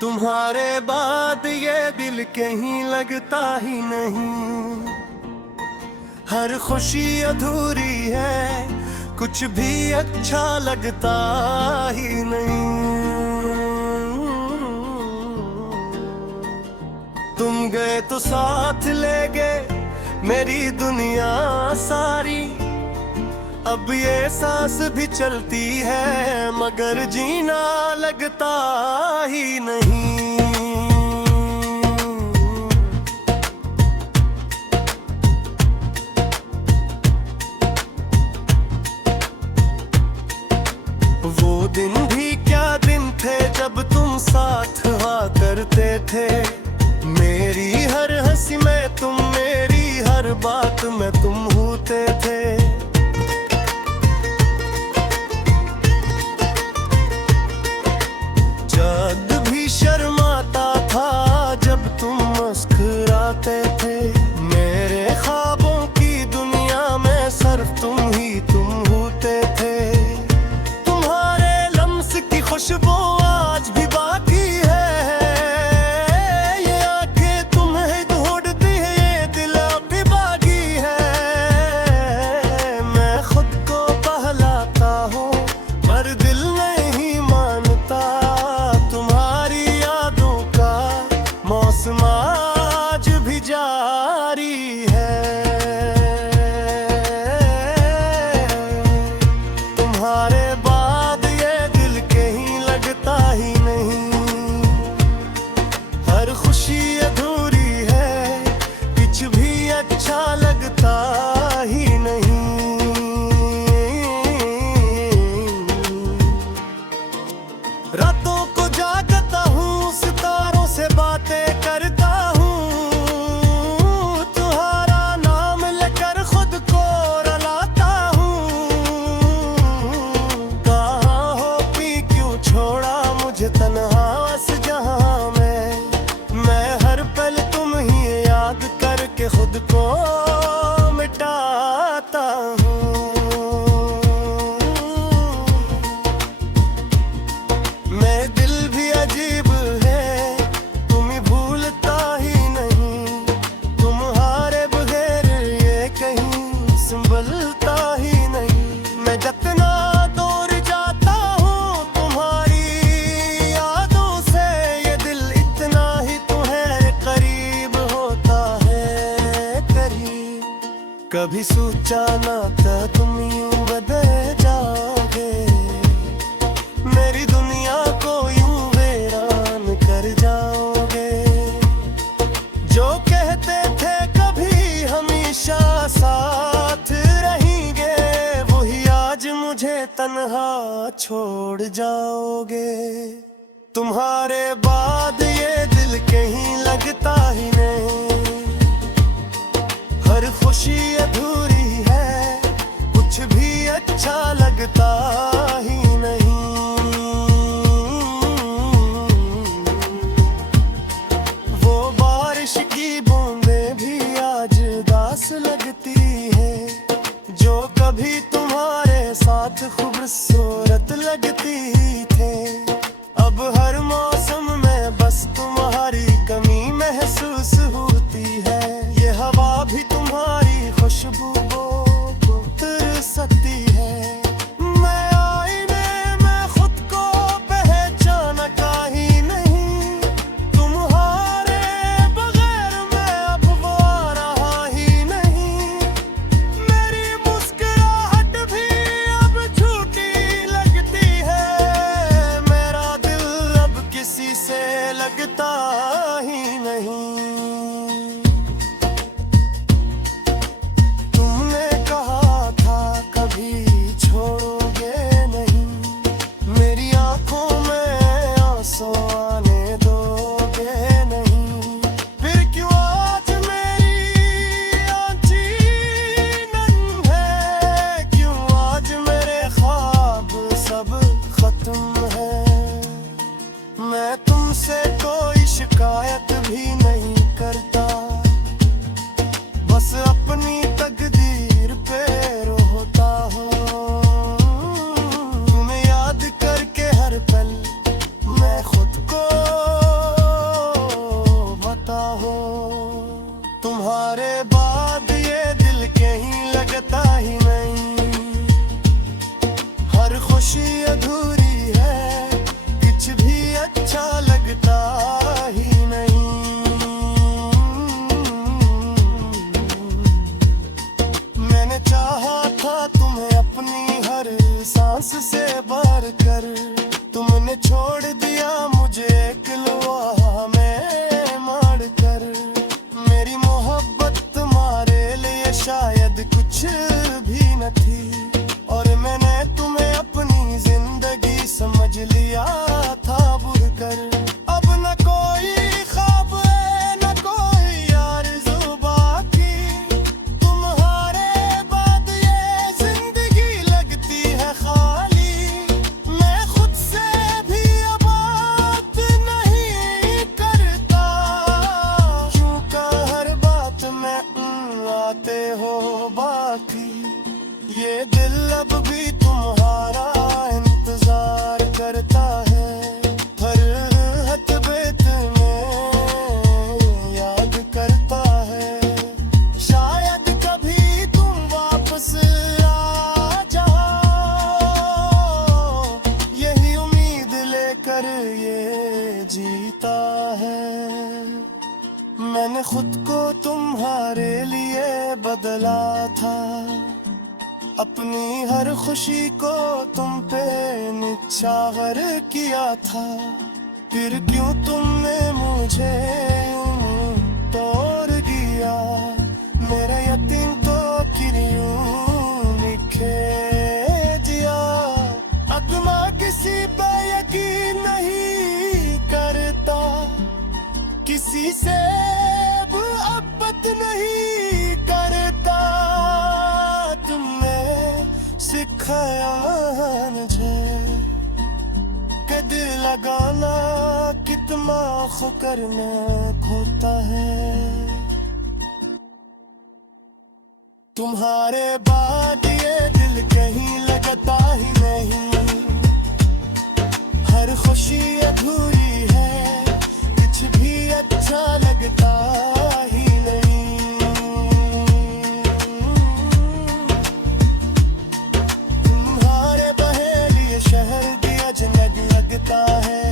तुम्हारे बाद ये दिल कहीं लगता ही नहीं। हर खुशी अधूरी है, कुछ भी अच्छा लगता ही नहीं। तुम गए तो साथ ले गए मेरी दुनिया सारी। अब ये सांस भी चलती है मगर जीना लगता ही नहीं। वो दिन भी क्या दिन थे जब तुम साथ हुआ करते थे। मेरी हर हंसी में तुम, मेरी हर बात में तुम होते थे। जग भी शर्माता था जब तुम मुस्कुराते थे। मेरे ख्वाबों की दुनिया में सिर्फ तुम होते थे। तुम्हारे लम्स की खुशबू आज भी बाकी है। ये आंखें तुम्हें ढूंढती है, ये दिल भी बागी है। मैं खुद को बहलाता हूँ पर दिल नहीं मानता। तुम्हारी यादों का मौसम आज भी जारी है। तुम्हारे बाद ये दिल कहीं लगता ही नहीं। हर खुशी अधूरी है, कुछ भी अच्छा लगता ही नहीं। रातों को जागता हूँ, सितारों से बातें करता हूँ। तुम्हारा नाम लेकर खुद को रुलाता हूँ। कहाँ हो पी क्यों छोड़ा मुझे तन्हा बस जहाँ मैं हर पल तुम ही याद करके खुद को मिटाता हूँ। मैं दिल भी अजीब है, तुम ही भूलता ही नहीं। तुम्हारे बगैर ये कहीं संभलता ही नहीं। मैं जितना दूर जाता हूँ तुम्हारी यादों से, ये दिल इतना ही तुम्हें करीब होता है करीब। कभी सोचा ना था तुम यूं बदल जाओगे, मेरी दुनिया को यूं वीरान कर जाओगे। जो कहते थे कभी हमेशा साथ रहेंगे, वही आज मुझे तन्हा छोड़ जाओगे। तुम्हारे बाद ये दिल कहीं लगता ही नहीं। हर खुशी अधूरी है, कुछ भी अच्छा लगता ही नहीं। वो बारिश की बूंदें भी आज उदास लगती है। जो कभी तुम्हारे साथ खूबसूरत लगती थे, अब हर मौसम में बस तुम्हारी कमी महसूस होती है। ये हवा भी तुम्हारी खुशबू को तरसती है। मैं आईने में खुद को पहचाना कहीं नहीं। तुम्हारे बगैर मैं अब वो आ रहा ही नहीं। मेरी मुस्कुराहट भी अब झूठी लगती है। मेरा दिल अब किसी से लगता ही नहीं। तुमने सांस से बार कर। तुमने छोड़ दिया मुझे अकेलवा में मार कर। मेरी मोहब्बत तुम्हारे लिए शायद कुछ भी न थी, और मैंने तुम्हें अपनी जिंदगी समझ लिया था भूल कर। अब न कोई ख्वाब है न कोई आरज़ू बाकी, तुम्हारे बाद ये जिंदगी लगती है खाली। मैं खुद से भी अब बात नहीं करता, क्यों का हर बात में आते हो बाकी। ये दिल अब भी तुम्हारा इंतजार करता है, हर हथबेत में याद करता है। शायद कभी तुम वापस आ जाओ, यही उम्मीद लेकर ये जीता है। मैंने खुद को तुम्हारे लिए बदला था, अपनी हर खुशी को तुम पे निछावर किया था। फिर क्यों तुमने मुझे यूं तोड़ दिया, मेरा यकीन तो क्यों निखे दिया। अब मैं किसी पे यकीन नहीं करता, किसी से मोहब्बत नहीं करता। तुमने सिखाया मुझे कि दिल लगाना कितना करना होता है। तुम्हारे बाद ये दिल कहीं लगता ही नहीं, हर खुशी अधूरी है, कुछ भी अच्छा लगता ही नहीं। तुम्हारे बहेलिए शहर दिया जंगल लगता है,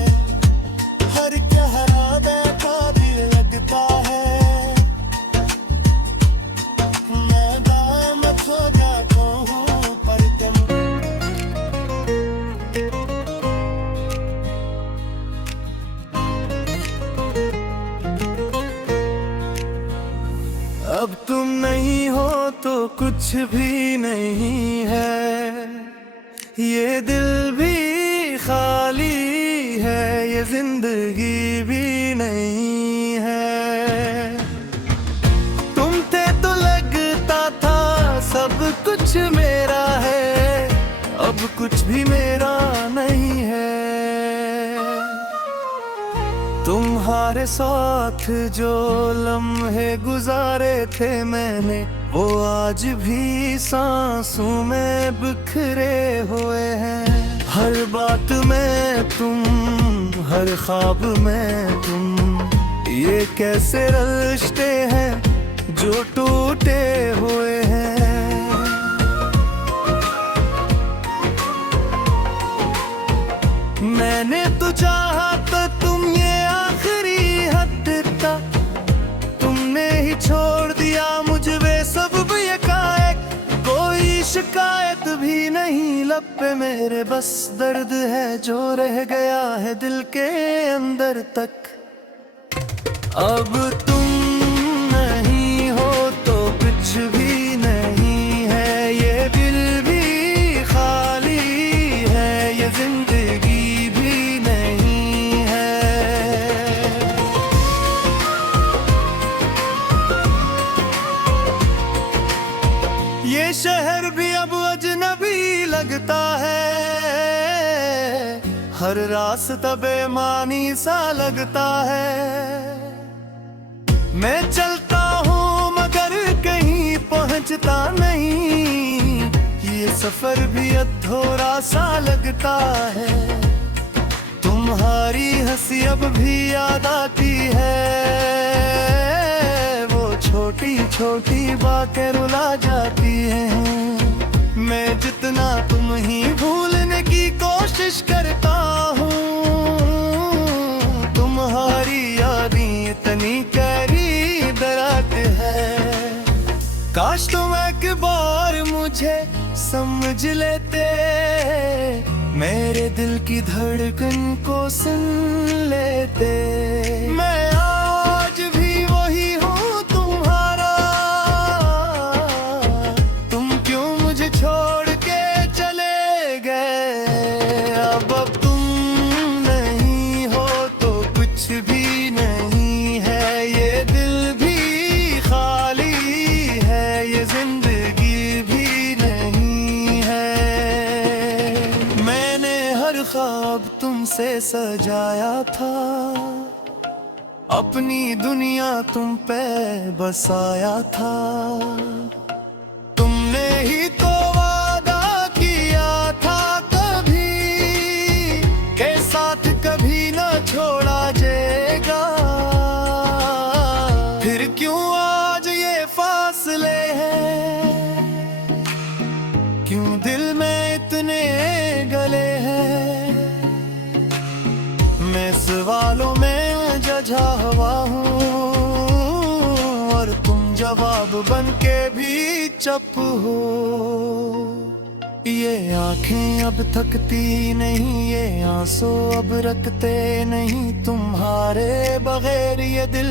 हर कहरा बैठा दिल लगता है। मैं दाम खोजा कहूँ पर तुम अब तुम नहीं हो तो कुछ भी नहीं है, ये दिल भी खाली है, ये जिंदगी भी नहीं है। तुम थे तो लगता था सब कुछ मेरा है, अब कुछ भी मेरा नहीं है। तुम्हारे साथ जो लम्हे गुजारे थे मैंने, वो आज भी सांसों में बिखरे हुए हैं। हर बात में तुम, हर ख्वाब में तुम, ये कैसे रिश्ते हैं जो टूटे हुए हैं। मैंने तो चाहा तो तुम ये आखिरी हद था, तुमने ही छोड़ दिया मुझे वे सब एकाएक। कोई शिकायत भी नहीं लब पे मेरे, बस दर्द है जो रह गया है दिल के अंदर तक। अब तुम नहीं हो तो कुछ भी नहीं है, ये दिल भी खाली है, ये जिंदगी भी नहीं है। ये शहर भी अब अजनबी लगता है, हर रास्ता बेमानी सा लगता है। मैं चलता हूँ मगर कहीं पहुँचता नहीं, ये सफर भी अधूरा सा लगता है। तुम्हारी हंसी अब भी याद आती है, वो छोटी छोटी बातें रुला जाती हैं। मैं जितना तुम ही भूलने की कोशिश करता हूँ, तुम्हारी यादें इतनी करीब आते हैं। काश तुम एक बार मुझे समझ लेते, मेरे दिल की धड़कन को सुन लेते। मैं आज भी वही हूँ तुम्हारा, तुम क्यों मुझे छोड़ के चले गए। अब तुम नहीं हो तो कुछ भी नहीं है, ये दिल भी खाली है, ये जिंदगी भी नहीं है। मैंने हर ख्वाब तुमसे सजाया था, अपनी दुनिया तुम पे बसाया था। तुमने ही तो वादा किया था कभी के साथ कभी न छोड़ा जाएगा। फिर क्यों आज ये फासले हैं, क्यों दिल में इतने गले हैं। मैं सवालों में जजा हुआ हूँ और तुम जवाब बन के भी चुप हो। ये आंखें अब थकती नहीं, ये आंसू अब रखते नहीं। तुम्हारे बगैर ये दिल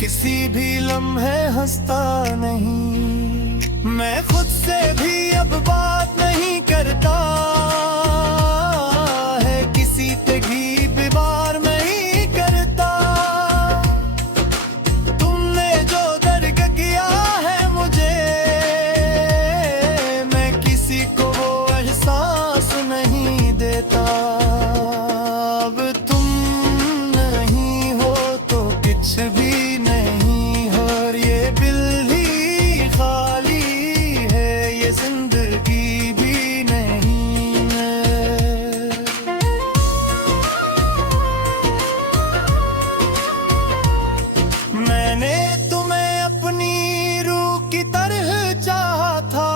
किसी भी लम्हे हंसता नहीं। मैं खुद से भी अब बात नहीं करता है, किसी पे भी बार नहीं करता। तुमने जो दर्द किया है मुझे, मैं किसी को वो एहसास नहीं देता। अब तुम नहीं हो तो कुछ भी नहीं हो, और ये दिल ही खाली है, ये जिंदगी भी नहीं है। मैंने तुम्हें अपनी रूह की तरह चाहा था,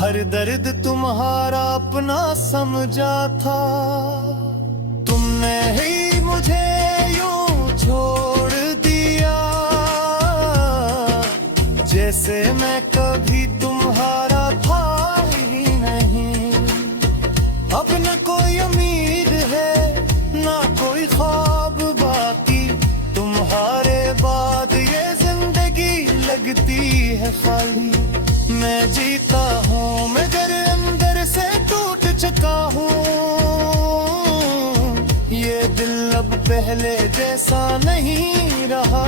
हर दर्द तुम्हारा अपना समझा था। तुमने ही मुझे यूं छोड़ दिया, जैसे मैं कभी तुम्हारा था ही नहीं। अब न कोई उम्मीद है, ना कोई ख्वाब बाकी, तुम्हारे बाद ये जिंदगी लगती है खाली। मैं जीता हूँ मगर अंदर से टूट चुका हूँ, ये दिल अब पहले जैसा नहीं रहा।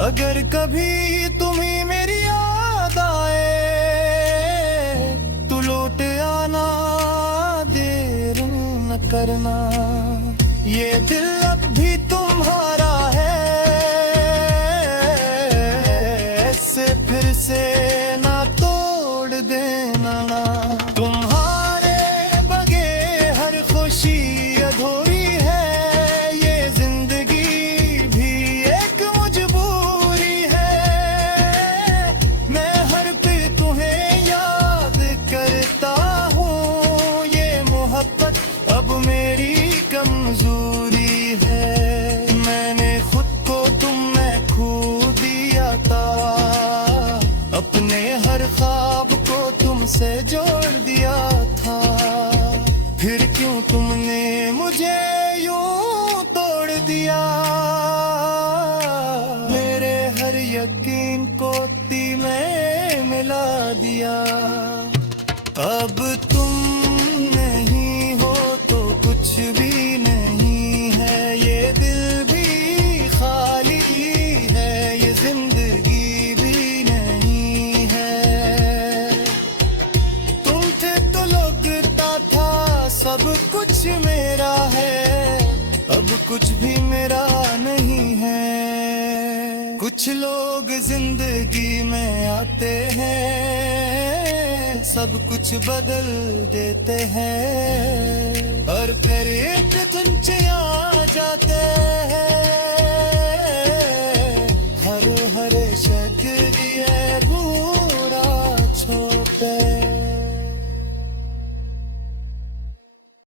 अगर कभी तुम्हें मेरी याद आए तो लौट आना, देर न करना। ये दिल अब भी तुम्हारा है, ऐसे फिर से ना तोड़ देना। तुम्हारे बगैर हर खुशी अधूरी है, ये जिंदगी भी एक मजबूरी है। मैं हर पल तुम्हें याद करता हूँ, ये मोहब्बत अब मेरी कमजोरी है। मैंने खुद को तुम में खो दिया था, अपने हर ख्वाब को तुमसे जोड़ दिया था। फिर क्यों तुमने मुझे यूं तोड़ दिया, मेरे हर यकीन को ती में मिला दिया। अब तुम नहीं हो तो कुछ भी नहीं है, ये दिल भी खाली है, ये जिंदगी भी नहीं है। तुम थे तो लगता था सब कुछ मेरा है, अब कुछ भी मेरा नहीं है। कुछ लोग जिंदगी में आते हैं, सब कुछ बदल देते हैं, और फिर एक दिन आ जाते हैं।